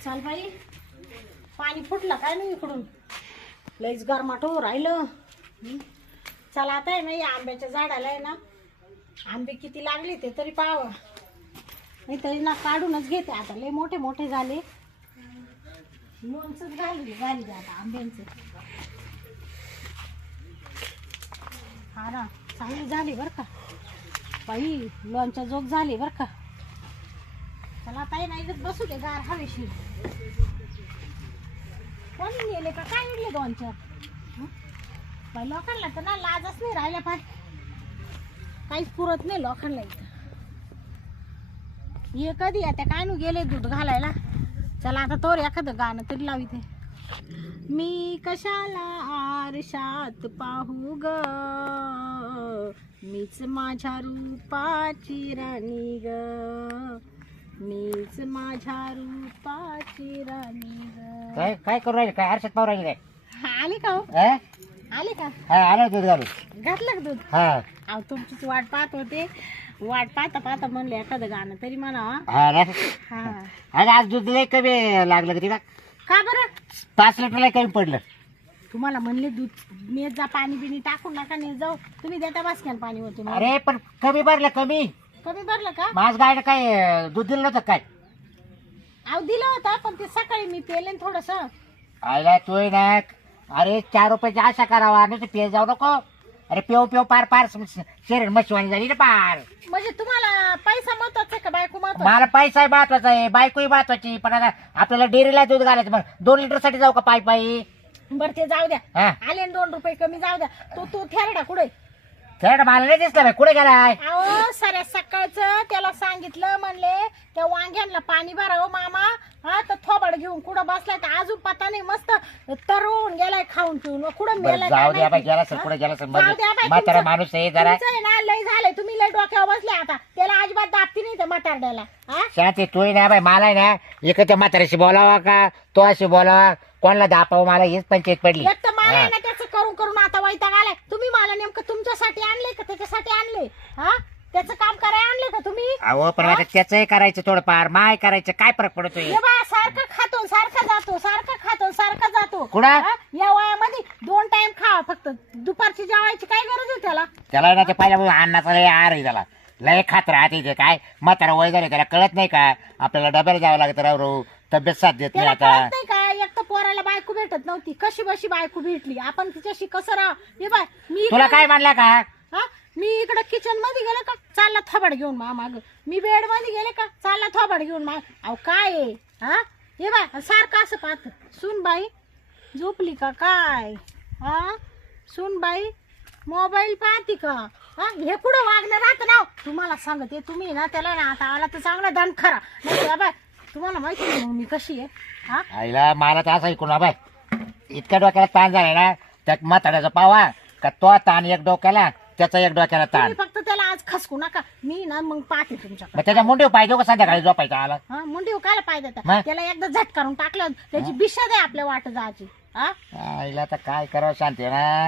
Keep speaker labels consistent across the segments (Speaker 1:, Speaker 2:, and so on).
Speaker 1: चाल बाई, पाणी फुटलं काय नाही इकडून, लईच गरमाट हो राहिलं. चला आता आहे ना, या आंब्याच्या झाडाला आहे ना, आंबे किती लागले ते तरी पाहावं. नाही तरी ना काढूनच घेते आता, लय मोठे मोठे झाले. लोणचंच घाली आता आंब्यांचं. हा ना, चांगली झाली बरं का बाई, लोणच्या जोग झाली बरं का. चला आता आहे ना, इथं बसू दे गार हवेशीर. कोणी नेले का काय इडले दोन चार? बाई लोकांना तर ना लाजच नाही राहिल्या, पाय काहीच पुरत नाही लोकांना इथं. हे कधी आता काय नु गेले दूध घालायला. चला आता तोर एखादं गाणं तरी लावी ते. मी कशाला आरशात पाहू ग, मीच माझ्या रूपाची राणी ग, मीच माझ्या रूपाची राणी ग.
Speaker 2: काय काय करू राहिले? काय आरशात पाहू राहिले?
Speaker 1: आले का हो?
Speaker 2: काय
Speaker 1: आले का?
Speaker 2: आलं दूध घालू.
Speaker 1: घातलं का दूध?
Speaker 2: हा
Speaker 1: अहो तुमचीच वाट पाहत होते. वाट पाहता पाहता म्हणले एखादं गाणं तरी म्हणा.
Speaker 2: हा ना.
Speaker 1: हा
Speaker 2: अरे आज दूध लय कमी लागलं का तिला?
Speaker 1: का बरं?
Speaker 2: 5 लिटरला कमी पडलं.
Speaker 1: तुम्हाला म्हणले दूध नेत जा, पाणी बिणी टाकून नका नेत जाऊ. तुम्ही देता बासक्यान पाणी होते.
Speaker 2: अरे पण कमी भरलं, कमी.
Speaker 1: कमी भरलं का?
Speaker 2: माझ गायला काय दूध दिलं नव्हतं काय?
Speaker 1: अहो दिलं होतं, पण ते सकाळी मी पेले थोडस.
Speaker 2: आयला तोय ना. अरे 4 रुपयाची आशा करावा, नाही पिय जाऊ नको. अरे पेव पार पार शरीर मशिवानी झाली ना पार.
Speaker 1: म्हणजे तुम्हाला पैसा महत्वाचा का बायको महत्वाचा?
Speaker 2: मला पैसा महत्वाचा आहे, बायकोही महत्वाची. पण आता आपल्याला डेअरीला दूध घालायचं, मग 2 लिटर साठी जाऊ का पायी पायी?
Speaker 1: बरं ते जाऊ द्या.
Speaker 2: हा.
Speaker 1: आले 2 रुपये कमी, जाऊ द्या. तो थेरडा कुठे?
Speaker 2: थेट मला नाही दिसला बाई, कुठे गेलाय?
Speaker 1: अहो साऱ्या सकाळचं त्याला सांगितलं, म्हणले त्या वांग्यांना पाणी भरावं मामा. हा तर थोबाड घेऊन कुठं बसलाय तर अजून पता नाही, मस्त तरुण गेलाय खाऊन पिऊन. कुठं
Speaker 2: बरं,
Speaker 1: मेलाय
Speaker 2: जाऊ
Speaker 1: काय
Speaker 2: द्या बाई,
Speaker 1: माहिती.
Speaker 2: गेला सर
Speaker 1: हा?
Speaker 2: कुठे गेला सर.
Speaker 1: जाऊ द्या बाई,
Speaker 2: म्हातारा
Speaker 1: तुमचं-
Speaker 2: माणूस आहे जरा.
Speaker 1: तुमचं आहे ना लय झालंय, तुम्ही लय डोक्यावर बसले आता. त्याला अजिबात दाबती नाही त्या म्हातारड्याला. हा
Speaker 2: शांती तोय ना बाई, मला आहे ना एकत्र म्हाताऱ्याशी बोलावा का तो अशी बोलावा, कोणाला दापावं, मला हीच पंचायत पडली.
Speaker 1: एक तर मला आहे ना त्याचं करून करून आता वैताग आलाय. तुम्ही मला नेमकं तुमच्यासाठी आणले का त्याच्यासाठी आणले? हा त्याचं काम करायला आणले का तुम्ही?
Speaker 2: अहो पण आता त्याचंही करायचं थोडंफार, माय करायचं, काय फरक पडतोय?
Speaker 1: हे बा सारखं खातो सारखं जातो, सारखं खातो सारखं जातो.
Speaker 2: कुठं?
Speaker 1: हा? या वयामध्ये 2 टाइम खावा फक्त. दुपारची जेवायची काय गरज आहे त्याला?
Speaker 2: त्याला ना ते पहिल्या अन्नाचा लय आर आहे त्याला, लय खात राहते ते. काय म्हातारा वय झाले, त्याला कळत नाही का आपल्याला डब्याला जावं लागतं राव, तब्येत साथ देत नाही
Speaker 1: त्याला
Speaker 2: आता.
Speaker 1: कळत नाही का? एक तर पोराला बायको भेटत नव्हती, कशी बशी बायको भेटली, आपण तिच्याशी कसं राहा. हे बाय मी
Speaker 2: तुला काय म्हणला का?
Speaker 1: हा मी इकडे किचन मध्ये गेले का चालला थोबाड घेऊन माग, मी बेड मध्ये गेले का चालला थोबाड घेऊन माग. अहो काय आहे? हा हे बाय सारखं असं पाहत. सुन बाई झोपली का काय? हा सुन बाई मोबाईल पाहती का? हा हे कुठं वागणं राहतं ना. तुम्हाला सांगते, तुम्ही ना त्याला ना आता आला तर चांगला दंड खरा. नाही बाय तुम्हाला माहिती नाही मग मी कशी आहे. हा
Speaker 2: आईला मला तर असं ऐकून बाय, इतक्या डोक्याला ताण झालाय ना, त्यात म्हाताऱ्याचा पावा का तो ताण एक डोक्याला, त्याचा एक डोक्याला ताण.
Speaker 1: तुम्ही फक्त त्याला आज खसकू नका. मी ना मग पाहते तुमच्याकडे.
Speaker 2: मग त्याच्या मुंडे पाहिजे का संध्याकाळी झोपायचा आला?
Speaker 1: हा मुंडी काय पाहिजे
Speaker 2: मग?
Speaker 1: त्याला एकदा झटकारून टाकलं त्याची बिशाद आहे आपल्या वाट जायची. हा
Speaker 2: आईला तर काय करावं शांती ना.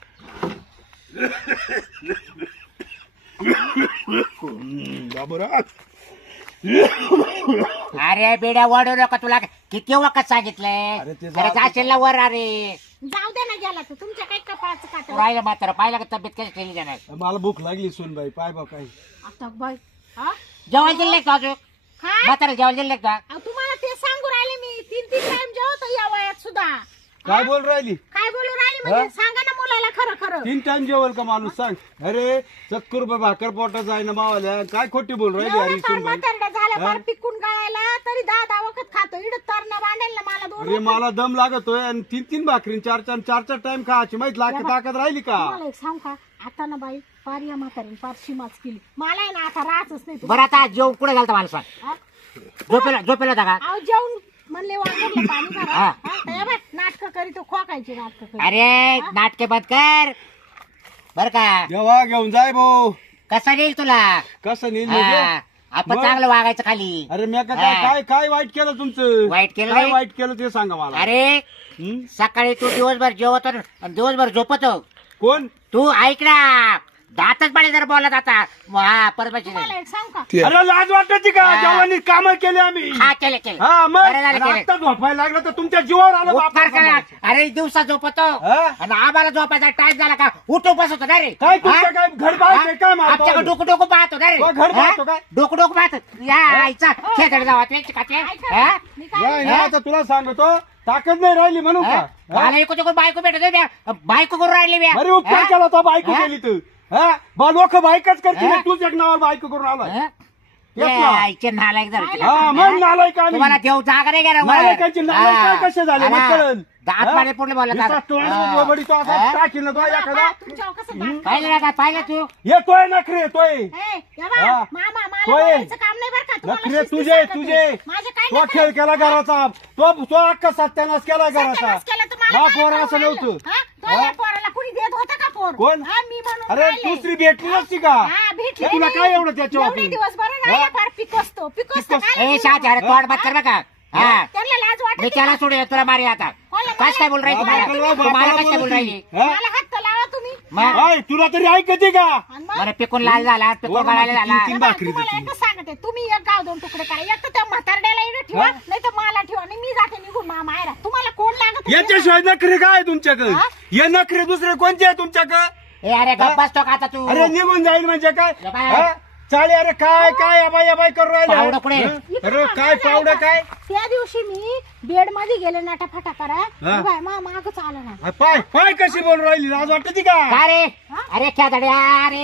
Speaker 2: अरे बेड्या वाढवू नका, तुला किती वखत सांगितलंय.
Speaker 3: अरे ते
Speaker 2: अरे जाशील ना वर. अरे
Speaker 1: जाऊ दे ना गेला तर तुमच्या काही कपाळाचं काट.
Speaker 2: राहिलं म्हातारा, पाहिलं का तब्येत कशी केली जाणार.
Speaker 3: मला भूक लागली सोनबाई, पाय बा काय.
Speaker 1: आता बाई हा
Speaker 2: जेवायला दिले का अजून?
Speaker 1: काय
Speaker 2: म्हातारा जेवायला दिले का?
Speaker 1: अहो, तुम्हाला ते सांगू राहिले मी 3 टाइम जेवतो या वयात सुद्धा.
Speaker 3: काय बोल राहिली?
Speaker 1: काय बोलू राहिले म्हणजे
Speaker 3: हा?
Speaker 1: सांगा ना मुलाला खरं खरं.
Speaker 3: 3 टाइम जेवल का माणूस? सांग. अरे चक्कर भाकर पोटात जाय ना मावाल्या, काय खोटी बोल राहिली अरे
Speaker 1: एवढं फार
Speaker 3: सोनबाई?
Speaker 1: म्हातारडा झाला,
Speaker 3: हा?
Speaker 1: फार पिकून गळायला तरी 10 वखत खातो. इकडे तरणं बांधेल ना मला 2
Speaker 3: अरे मला दम लागतोय आणि 3 भाकरी 4 टाइम खायची माहित लागत ताकद राहिली का?
Speaker 1: तुम्हाला एक सांग का आता ना बाई फार या म्हातारीने फार शिमाच केली. मला आहे ना आता राहतच नाही.
Speaker 2: बरं आता जेवण कुठे घालता मला सांग.
Speaker 1: हा?
Speaker 2: झोपेला होता का?
Speaker 1: अहो जेवून म्हणले वांगरलं पाणी भरा.
Speaker 2: हा.
Speaker 1: हा, तर हे बघ, नाटकं करीतो खोकायची नाटकं करीतो.
Speaker 2: अरे नाटके बंद कर बर का.
Speaker 3: जेव्हा घेऊन जाय भाऊ.
Speaker 2: कसा येईल तुला?
Speaker 3: कसं नेईल
Speaker 2: हा,
Speaker 3: म्हणजे?
Speaker 2: आपण
Speaker 3: मग?
Speaker 2: चांगलं वागायचं खाली.
Speaker 3: अरे मी काय
Speaker 2: हा.
Speaker 3: काय काय वाईट केलं तुमचं?
Speaker 2: वाईट केलं
Speaker 3: काय
Speaker 2: नाही?
Speaker 3: वाईट केलं ते सांगा मला.
Speaker 2: अरे
Speaker 3: हं?
Speaker 2: सकाळी तू दिवसभर जेवतो आणि दिवसभर झोपतो.
Speaker 3: कोण?
Speaker 2: तू ऐक ना, दातच पाणी जर बोलत आता हा परत
Speaker 1: तुम्हाला एक सांग का
Speaker 3: अरे लाज वाटायची का
Speaker 2: हा.
Speaker 3: जेव्हा कामं केली आम्ही
Speaker 2: हा केले केले
Speaker 3: हा मग
Speaker 2: बरं झालं
Speaker 3: आणि
Speaker 2: केलं.
Speaker 3: आता झोपायला लागलं तर तुमच्या जीवावर आलं
Speaker 2: उपकार करा.
Speaker 3: बापा.
Speaker 2: अरे दिवसा झोपतो
Speaker 3: हा?
Speaker 2: आणि आम्हाला झोपायचा टाइम झाला का उठून बसवतो ना रे
Speaker 3: काय तुमचं काय घर बाहेर काय मारतो?
Speaker 2: आमच्याकडे डोकं डोकं पाहतो ना रे
Speaker 3: हो, घर पाहतो काय?
Speaker 2: डोकं डोकं पाहतो या आईचा खेळ जावा काचे
Speaker 1: ऐका ना, मी काय
Speaker 3: या, आता तुला सांगतो ताकद नाही राहिली म्हणून का हा?
Speaker 2: मला एकूण एकूण बायको भेटत होती म्या. बायको करून राहिली म्या.
Speaker 3: अरे उपकार
Speaker 2: हा?
Speaker 3: केला तो बायको
Speaker 2: हा?
Speaker 3: केली तू हा लोक बायकच करतील
Speaker 2: हा?
Speaker 3: तूच एक नावावर बायको करून आला
Speaker 2: हा?
Speaker 3: येत
Speaker 2: ए,
Speaker 3: ना.
Speaker 2: आईचे नालायक जरा.
Speaker 3: हा मग नालाय का
Speaker 2: तुम्हाला देव जागा नाही गेला
Speaker 3: नालायकांची नालायक काय कसे झाले मग कळलं.
Speaker 2: दात पाणी पुढे बोलला
Speaker 3: नुसता तोंडात बडी तो असा टाकील ना तो एखादा
Speaker 1: तुमच्यावर कसं दात
Speaker 2: पाहिलं ना का पाहिलं तू
Speaker 3: येतोय नखरे येतोय
Speaker 1: ए, या बा,
Speaker 3: हा.
Speaker 1: मामा मला
Speaker 3: होय.
Speaker 1: बोलायचं काम नाही बरं का तुम्हाला
Speaker 3: नखरे
Speaker 1: शिस्तीत
Speaker 3: तुझे
Speaker 1: सांगते.
Speaker 3: तुझे
Speaker 1: माझे काय
Speaker 3: तो
Speaker 1: नखरे?
Speaker 3: खेळ केला घराचा तो अख्खा सत्यानाश केला घराचा
Speaker 1: सत्यानाश केलं तर मला
Speaker 3: हा
Speaker 1: काय
Speaker 3: पोर
Speaker 1: करू
Speaker 3: असं
Speaker 1: राहिलं?
Speaker 3: नव्हतं
Speaker 1: हा? तो
Speaker 3: हा?
Speaker 1: या पोराला कुणी देत होतं का पोर
Speaker 3: कोण?
Speaker 1: हा, मी म्हणून
Speaker 3: अरे
Speaker 1: राहिले.
Speaker 3: दुसरी भेटली नसती का
Speaker 1: हा, भेटली
Speaker 3: तुला
Speaker 1: नाही.
Speaker 3: काय एवढं त्याच्या
Speaker 1: एवढे
Speaker 3: बाबतीत?
Speaker 1: दिवस बरं
Speaker 3: हा?
Speaker 1: राहिला फार पिकोसतो
Speaker 3: पिकोसतो.
Speaker 1: काय
Speaker 2: ए शाहजी अरे तोंड बात कर नका हा
Speaker 1: त्यांना लाज वाटत
Speaker 2: मी त्याला सोडून तुला मारी आता
Speaker 1: कोणाला
Speaker 2: काय काय बोल राहिली
Speaker 3: बापाला
Speaker 2: तुम्हाला
Speaker 3: बापाला
Speaker 2: तुम्हाला काय
Speaker 3: बोलती.
Speaker 2: बोल राहिली
Speaker 3: हा?
Speaker 1: मला हात तर लावा तुम्ही
Speaker 2: मग
Speaker 3: हाय, तुला तरी ऐकते का
Speaker 1: आणि मग?
Speaker 2: बरं पिकून लाल झाला पिकून गळायला झाला
Speaker 3: तीन
Speaker 1: या बा,
Speaker 3: भाकरी
Speaker 1: तुम्हाला
Speaker 3: देते.
Speaker 1: एकच सांगते तुम्ही एक गाव दोन तुकडे करा एक तर त्या म्हातारड्याला इकडे ठेवा
Speaker 3: हा?
Speaker 1: नाही तर मला ठेवा आणि मी जाते निघून मायरा तुम्हाला कोण लागत होते?
Speaker 3: याच्याशिवाय नखरे काय आहे तुमच्याकडे
Speaker 1: हा?
Speaker 3: हे नखरे दुसरे कोणते आहे तुमच्याकडे
Speaker 2: ए अरे गप्प बसतो का आता तू
Speaker 3: अरे निघून जाईल म्हणजे काय
Speaker 2: या बाय.
Speaker 3: हा? चाले अरे काय काय अबाई करू
Speaker 2: पावडं
Speaker 3: राहिले
Speaker 2: कुठे?
Speaker 3: हा?
Speaker 1: इकडे
Speaker 3: अरे
Speaker 1: बा,
Speaker 3: काय
Speaker 1: माझं
Speaker 3: पावडं
Speaker 1: ऐका.
Speaker 3: काय
Speaker 1: त्या दिवशी मी बेड मध्ये गेले नाटाफाटा करा
Speaker 3: हा?
Speaker 1: बाय माग चालला ना
Speaker 3: हा, पाय पाय कशी बोल राहिली लाज वाटते का
Speaker 2: का रे अरे क्या धड्या अरे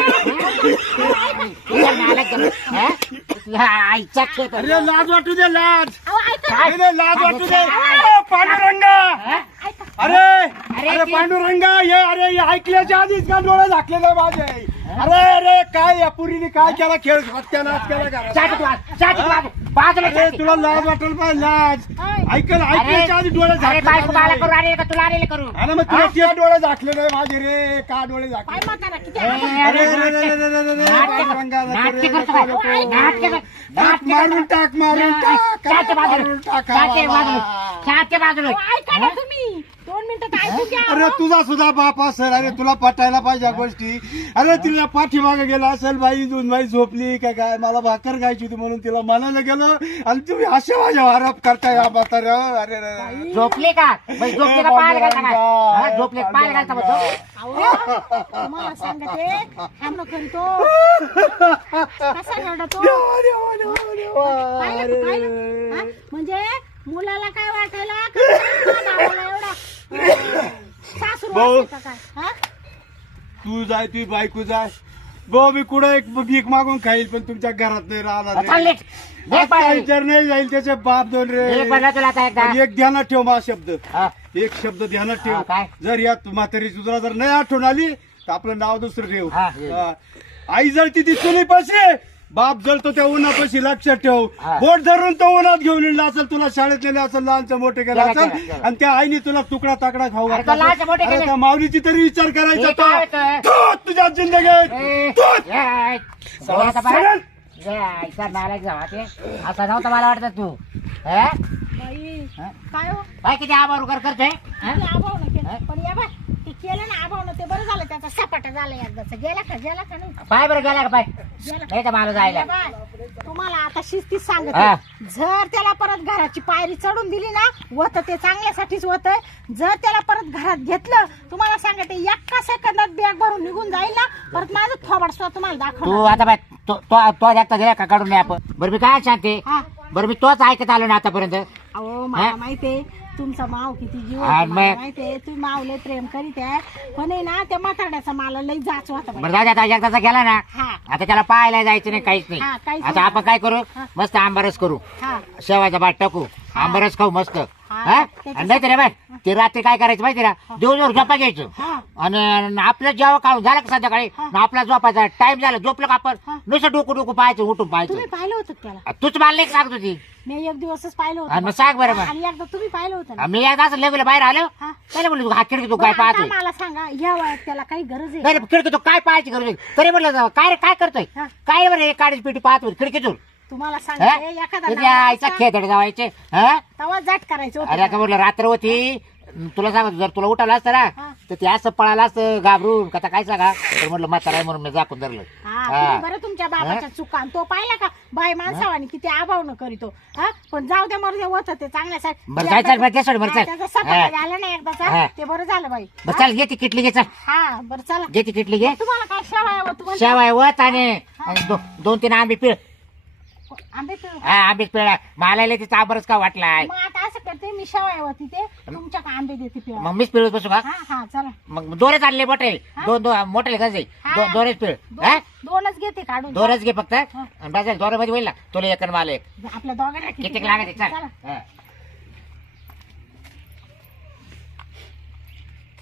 Speaker 2: तुला आईचा खेळ
Speaker 3: अरे लाज वाटू दे लाज
Speaker 1: अहो, ऐका
Speaker 3: काय रे, लाज वाटू दे
Speaker 2: काय?
Speaker 3: अरे, पांडुरंगा
Speaker 1: ऐका
Speaker 3: अरे
Speaker 2: अरे
Speaker 3: अरे
Speaker 2: ती-
Speaker 3: पांडुरंगा हे अरे हे ऐकल्याच्या आधीच का डोळे झाकलेले माझे अरे अरे काय या पुरीने काय केला खेळ सत्यानाश केला घराचा. अरे तुला लाज वाटेल पाहिजे लाज ऐकल ऐकल्याच्या आधी डोळे
Speaker 2: अरे बायको मला करू
Speaker 3: झाकले
Speaker 2: आले का तुला आलेले करू
Speaker 3: अरे मग तुला ते डोळे झाकलेले माझे रे का डोळे
Speaker 1: काय
Speaker 3: झाकले
Speaker 1: म्हातारा किती
Speaker 2: ए,
Speaker 1: आवाज?
Speaker 3: अरे रे, रे, रे, रे, रे, रे, रे, पांडुरंगा,
Speaker 2: नाटके
Speaker 3: नको रे,
Speaker 2: करतो
Speaker 3: नको,
Speaker 2: काय?
Speaker 3: नको.
Speaker 2: नाटके कर-
Speaker 3: टाक,
Speaker 2: नाटके
Speaker 3: मारून टाक मारून टाक
Speaker 2: चहाच्या बाजूला
Speaker 3: मारून टाक
Speaker 2: चहाच्या
Speaker 3: बाबा.
Speaker 2: बाजूला चहाच्या बाजूला
Speaker 1: अहो, ऐका ना तुम्ही 2 मिनिटं तर ऐकून घ्या
Speaker 3: अरे तुझा सुद्धा बाप असेल अरे तुला पटायला पाहिजे या गोष्टी अरे तिला पाठीमागे गेला असेल बाई दोन बाई झोपली काय काय मला भाकर खायची होती म्हणून तिला म्हणायला गेलो आणि तुम्ही असे माझ्या आरोप करताय या म्हाताऱ्या अरे रे रे.
Speaker 2: झोपले का मग झोपले का पाहायला घालता काय हा, झोपले पाहायला घालता मग झोप.
Speaker 1: अहो, तुम्हाला सांगते आम्ही करतो कसा रडतो
Speaker 3: देवा, देवा, देवा, देवा.
Speaker 1: पाहिलं का, पाहिलं? हा? म्हणजे मुलाला काय वाटायला का भावाला एवढा सासू
Speaker 3: भाऊ.
Speaker 1: का काय हा?
Speaker 3: तू जाय तुझी बायको जाय भाऊ मी कुठं एक भीक मागून खाईल पण तुमच्या घरात नाही राहणार
Speaker 2: चल
Speaker 3: रे.
Speaker 2: नीट. दे
Speaker 3: आता
Speaker 2: पाय.
Speaker 3: विचार नाही जाईल त्याचे बाप दोन रे
Speaker 2: एक पडला तुला आता एकदा
Speaker 3: पण एक ध्यानात ठेव मा शब्द
Speaker 2: हा.
Speaker 3: एक शब्द ध्यानात
Speaker 2: हा,
Speaker 3: ठेव
Speaker 2: काय?
Speaker 3: जर या म्हातारी तुला जर नाही आठवण आली तर आपलं नाव दुसरं ठेव
Speaker 2: हा.
Speaker 3: हा. आई जळती ती चुलीपाशी बाप जळतो त्या उन्हापाशी लक्षात ठेव
Speaker 2: हा.
Speaker 3: बोट धरून तो उन्हात घेऊन येईल असेल तुला शाळेत नेले असेल लहानचं मोठे केलं
Speaker 2: केलं,
Speaker 3: असेल
Speaker 2: केलं, केलं.
Speaker 3: आणि त्या आईने तुला तुकडा ताकडा खाऊ
Speaker 2: अरे
Speaker 3: घातला
Speaker 2: तो लहानचं मोठे
Speaker 3: असेल. अरे
Speaker 2: केलं.
Speaker 3: त्या माऊलीची तरी विचार करायचा
Speaker 2: हे काय होतंय?
Speaker 3: तो तुझ्या जिंदगीत
Speaker 2: ए,
Speaker 3: तूच.
Speaker 2: ए, बोला आता बरं.
Speaker 3: सरळ.
Speaker 2: ए, आईचा नालायक जावा ते असं नव्हतं मला वाटतं तू हे?
Speaker 1: बाई
Speaker 2: हा?
Speaker 1: काय हो
Speaker 2: काय किती आभार उगार करतोय हा?
Speaker 1: ते आभाव न
Speaker 2: हा?
Speaker 1: केलं पण या बाय ते केलं ना आभाव न ते बरं झालं त्याचा सपाटा झाला एकदाच गेला का नाही
Speaker 2: पाय बरं गेला का पाय
Speaker 1: गेला
Speaker 2: नाही तर मला जायला
Speaker 1: या बाय, तुम्हाला आता शिस्तीत
Speaker 2: हा.
Speaker 1: सांगते जर त्याला परत घराची पायरी चढून दिली ना होत ते चांगल्यासाठीच होत जर त्याला परत घरात घेतलं तुम्हाला सांगते एका सेकंदात बॅग भरून निघून जाईल ना परत माझं थोबाड सुद्धा तुम्हाला
Speaker 2: तू
Speaker 1: दाखवणार
Speaker 2: आता बाय तो एकटा दिला का काढून नाही आपण बरं मी काय सांगते
Speaker 1: हा
Speaker 2: बरं मी तोच ऐकत आलो ना आतापर्यंत
Speaker 1: अहो मला माहितीये तुमचा माव किती जीव
Speaker 2: हा,
Speaker 1: आहे, मला
Speaker 2: मग-
Speaker 1: माहितीये तुम्ही मावले प्रेम करीत आहे पण आहे ना त्या म्हातारड्याचा मला लई जाच होता बाई.
Speaker 2: बरं दादा आता एकदाचा गेला ना
Speaker 1: हा
Speaker 2: आता त्याला पाहायला जायचं नाही काहीच
Speaker 1: हा,
Speaker 2: नाही
Speaker 1: काहीच
Speaker 2: आता
Speaker 1: नाही.
Speaker 2: आपण काय करू
Speaker 1: हा.
Speaker 2: मस्त आंबारस करू
Speaker 1: हा
Speaker 2: शेवायचा बाट टाकू आंबारस खाऊ मस्त हा
Speaker 1: त्याच्यासाठी-
Speaker 2: आणि नाही तर रे बाय ते रात्री काय करायचं माहिती ना दिवसभर झोपा घ्यायचं
Speaker 1: हा
Speaker 2: आणि आपलं जेव्हा खाऊन झालं का संध्याकाळी
Speaker 1: हा.
Speaker 2: आणि आपला झोपायचा टाइम झाला झोपलं का आपण
Speaker 1: हा.
Speaker 2: नुसतं डोकं पाहायचं उठून पाहायचं
Speaker 1: तुम्ही पाहिलं होतं का त्याला
Speaker 2: तूच मला नाही सांगत होती
Speaker 1: मी एक दिवसच पाहिलं
Speaker 2: आणि
Speaker 1: होतं
Speaker 2: मग सांग बरं मग
Speaker 1: आणि एकदा तुम्ही पाहिलं होतं ना
Speaker 2: मी एकदा असं लेगुला बाहेर आलो
Speaker 1: हा.
Speaker 2: त्याला म्हणलं तू हा खिडकी तू काय
Speaker 1: बरं, आता
Speaker 2: पाहतोय
Speaker 1: मला सांगा या वयात त्याला काही गरज आहे
Speaker 2: नाही खिडकी तू काय पाहायची गरज आहे? तरी म्हटलं काय रे काय करतोय
Speaker 1: हा.
Speaker 2: काय बरं काढीच पेटी पाहतोय खिडकीतून
Speaker 1: तुम्हाला
Speaker 2: हा?
Speaker 1: सांगते एखादा
Speaker 2: तुझ्या आईचा
Speaker 1: नवरा
Speaker 2: खेळ जावायचे हा
Speaker 1: तेव्हा जाट करायचं
Speaker 2: अरे का
Speaker 1: होतं
Speaker 2: म्हटलं रात्र होती तुला सांगतो जर तुला उठावलं असतं
Speaker 1: हा.
Speaker 2: ना तर ते असं पळालं असतं घाबरून कथा काय सांगा तर म्हटलं म्हातारा आहे म्हणून मी झाकून धरलं
Speaker 1: हा
Speaker 2: हा.
Speaker 1: तुम्ही बरं तुमच्या बाबाच्या चुका आणि तो पाहिला का बाई माणसावानी किती आभावनं करीतो हा पण जाऊ द्या मरू दे होत ते चांगल्यासाठी
Speaker 2: बरं चाल चाल बरं सोड बरं
Speaker 1: हा,
Speaker 2: चाल
Speaker 1: त्याचा सपाटा झाला ना एकदाचा
Speaker 2: हा.
Speaker 1: ते बरं झालं बाई
Speaker 2: बरं चाल घे ती किटली घे चाल
Speaker 1: हा बरं चला
Speaker 2: घे ती किटली घे
Speaker 1: तुम्हाला काय शेवाय होत तुम्हाला
Speaker 2: शेवाय वत आणि 2-3 आंबे पिळ
Speaker 1: आंबे पिळू
Speaker 2: हा आंबेच पिळा मला लय तिचा आंबरच का वाटलाय
Speaker 1: मग आता असं करते मी शेवाय होती ते तुमच्या का आंबे देते पिळा
Speaker 2: मग मीच पिळत बसू का
Speaker 1: हा हा चला
Speaker 2: मग दोनच आणले मोठे दोन मोठे गंज
Speaker 1: हा.
Speaker 2: दोनच पिळ हा
Speaker 1: दोनच घेते काढून
Speaker 2: दोनच घे फक्त आणि बस दोन मध्ये होईल ना तुला एक आणि मला एक
Speaker 1: आपल्या दोघांना
Speaker 2: किती लागायचे
Speaker 1: चला
Speaker 2: चाल हा.